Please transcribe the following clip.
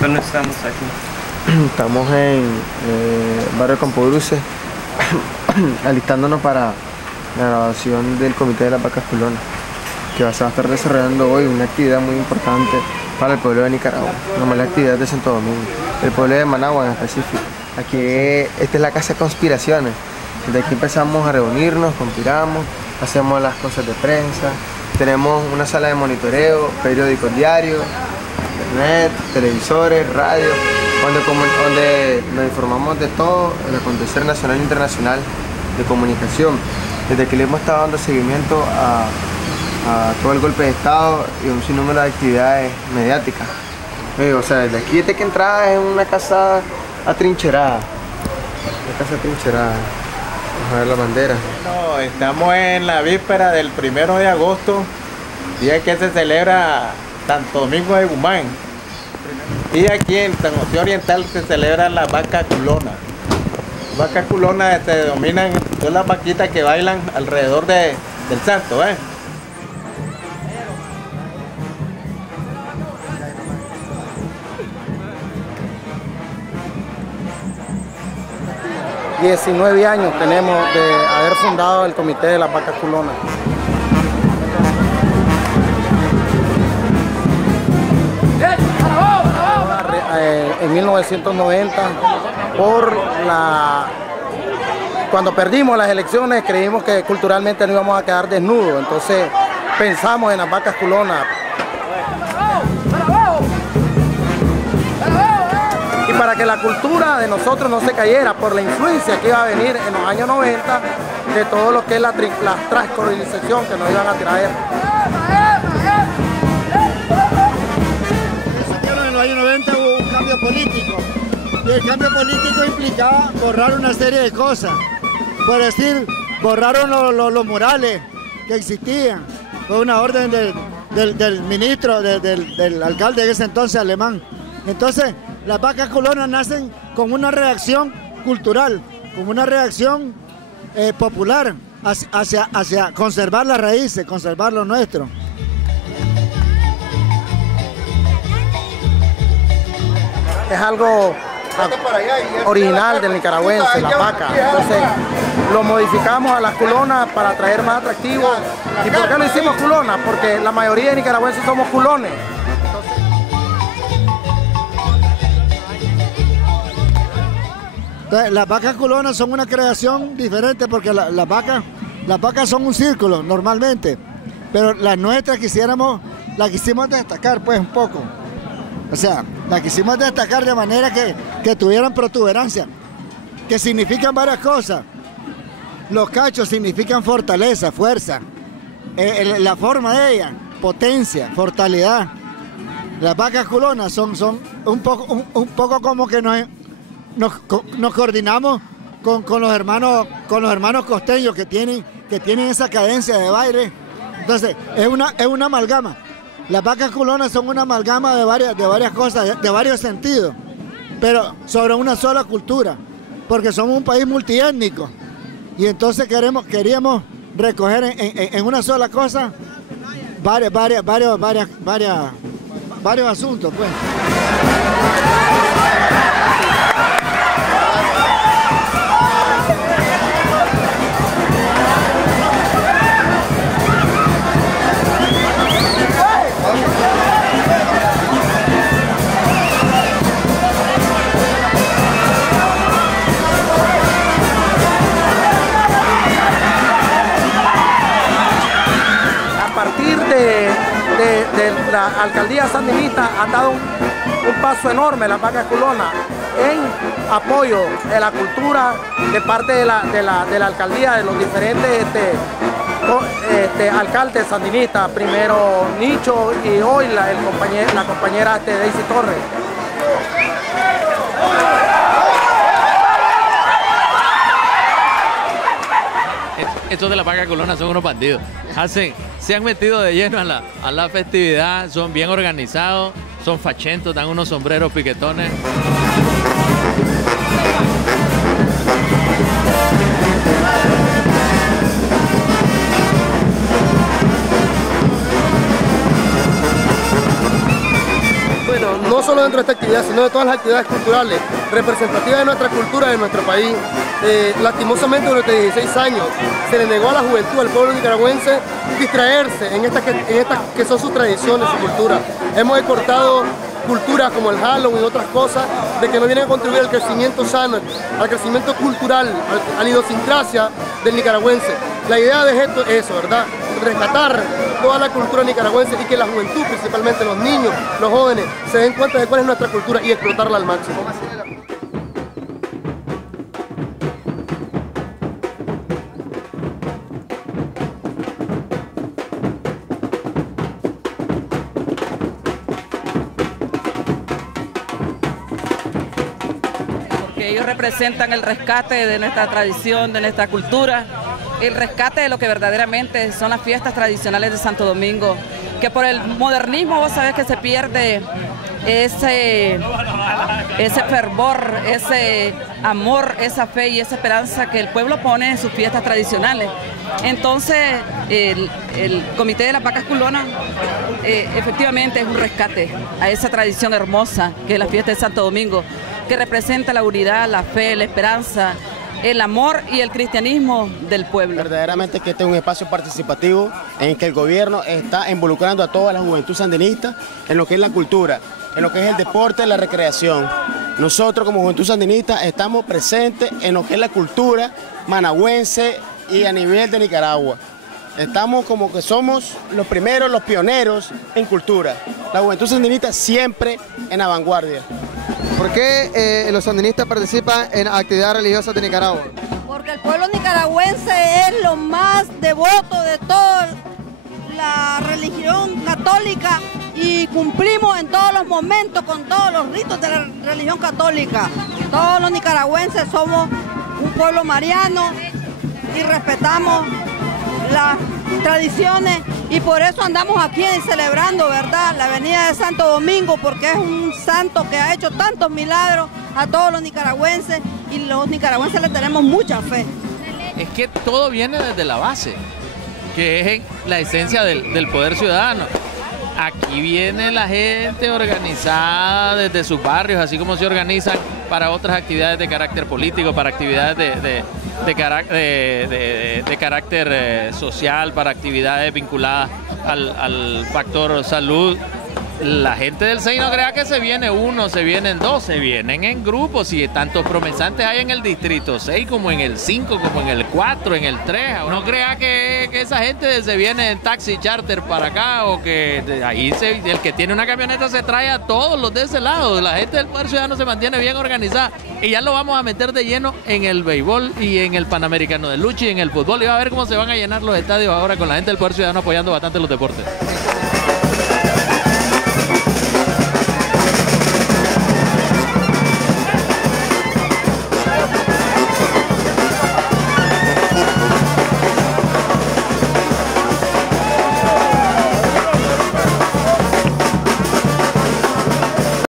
¿Dónde estamos aquí? Estamos en barrio Campo Bruce, alistándonos para la grabación del Comité de las Vacas Culonas, que se va a estar desarrollando hoy, una actividad muy importante para el pueblo de Nicaragua, una mala actividad de Santo Domingo, el pueblo de Managua en específico. Aquí, esta es la casa de conspiraciones. Desde aquí empezamos a reunirnos, conspiramos, hacemos las cosas de prensa, tenemos una sala de monitoreo, periódicos diarios, internet, televisores, radio, donde nos informamos de todo el acontecer nacional e internacional de comunicación. Desde que le hemos estado dando seguimiento a todo el golpe de Estado y un sinnúmero de actividades mediáticas. O sea, desde aquí, desde que entras es una casa atrincherada. Una casa atrincherada. Vamos a ver la bandera. No, estamos en la víspera del 1 de agosto, día que se celebra Santo Domingo de Guzmán. Y aquí en San José Oriental se celebran las vacas culonas. Las vacas culonas se denominan, son las vaquitas que bailan alrededor del santo, ¿eh? ...19 años tenemos de haber fundado el Comité de las Vacas Culonas. En 1990, cuando perdimos las elecciones, creímos que culturalmente no íbamos a quedar desnudos, entonces pensamos en las vacas culonas. Y para que la cultura de nosotros no se cayera por la influencia que iba a venir en los años 90 de todo lo que es la transcolonización que nos iban a traer. En los años 90 hubo un cambio político y el cambio político implicaba borrar una serie de cosas. Por decir, borraron los murales que existían. Fue una orden del ministro, del alcalde de ese entonces alemán. Entonces, las vacas culonas nacen con una reacción cultural, con una reacción popular hacia conservar las raíces, conservar lo nuestro. Es algo original del nicaragüense, la vaca. Entonces lo modificamos a las culonas para traer más atractivo. ¿Y por qué lo hicimos culonas? Porque la mayoría de nicaragüenses somos culones. Entonces, las vacas culonas son una creación diferente porque las vacas son un círculo normalmente, pero las nuestras las quisimos destacar pues un poco. O sea, la quisimos destacar de manera que tuvieran protuberancia, que significan varias cosas. Los cachos significan fortaleza, fuerza. La forma de ellas, potencia, fortalidad. Las vacas culonas son un poco como que nos coordinamos con los hermanos costeños que tienen esa cadencia de baile. Entonces, es una amalgama. Las vacas culonas son una amalgama de varias cosas, de varios sentidos, pero sobre una sola cultura, porque somos un país multiétnico y entonces queríamos recoger en una sola cosa varios asuntos, pues. De la alcaldía sandinista han dado un paso enorme las vacas culonas en apoyo de la cultura de parte de la alcaldía, de los diferentes alcaldes sandinistas, primero Nicho y hoy la compañera Daisy Torres. Estos de la vaca culona son unos bandidos. Se han metido de lleno a la festividad, son bien organizados, son fachentos, dan unos sombreros piquetones. no solo dentro de esta actividad, sino de todas las actividades culturales representativas de nuestra cultura, de nuestro país. Lastimosamente durante 16 años se le negó a la juventud, al pueblo nicaragüense, distraerse en estas que son sus tradiciones, su cultura. Hemos cortado culturas como el Halloween y otras cosas de que no vienen a contribuir al crecimiento sano, al crecimiento cultural, a la idiosincrasia del nicaragüense. La idea de esto es eso, ¿verdad? Rescatar toda la cultura nicaragüense y que la juventud, principalmente los niños, los jóvenes, se den cuenta de cuál es nuestra cultura y explotarla al máximo. Ellos representan el rescate de nuestra tradición, de nuestra cultura, el rescate de lo que verdaderamente son las fiestas tradicionales de Santo Domingo, que por el modernismo vos sabés que se pierde ese fervor, ese amor, esa fe y esa esperanza que el pueblo pone en sus fiestas tradicionales. Entonces, el Comité de las Vacas Culonas efectivamente es un rescate a esa tradición hermosa que es la fiesta de Santo Domingo, que representa la unidad, la fe, la esperanza, el amor y el cristianismo del pueblo. Verdaderamente que este es un espacio participativo en que el gobierno está involucrando a toda la juventud sandinista en lo que es la cultura, en lo que es el deporte, la recreación. Nosotros como Juventud Sandinista estamos presentes en lo que es la cultura managüense y a nivel de Nicaragua. Estamos como que somos los primeros, los pioneros en cultura. La Juventud Sandinista siempre en la vanguardia. ¿Por qué los sandinistas participan en actividades religiosas de Nicaragua? Porque el pueblo nicaragüense es lo más devoto de toda la religión católica y cumplimos en todos los momentos con todos los ritos de la religión católica. Todos los nicaragüenses somos un pueblo mariano y respetamos las tradiciones y por eso andamos aquí celebrando, ¿verdad?, la venida de Santo Domingo, porque es un santo que ha hecho tantos milagros a todos los nicaragüenses y los nicaragüenses le tenemos mucha fe. Es que todo viene desde la base, que es la esencia del poder ciudadano. Aquí viene la gente organizada desde sus barrios, así como se organizan para otras actividades de carácter político, para actividades de carácter social, para actividades vinculadas al factor salud. La gente del 6 no crea que se viene uno, se vienen dos, se vienen en grupos y tantos promesantes hay en el distrito 6 como en el 5, como en el 4, en el 3. No crea que esa gente se viene en taxi charter para acá o que ahí el que tiene una camioneta se trae a todos los de ese lado. La gente del Poder Ciudadano se mantiene bien organizada y ya lo vamos a meter de lleno en el béisbol y en el Panamericano de Lucha y en el fútbol. Y va a ver cómo se van a llenar los estadios ahora con la gente del Poder Ciudadano apoyando bastante los deportes.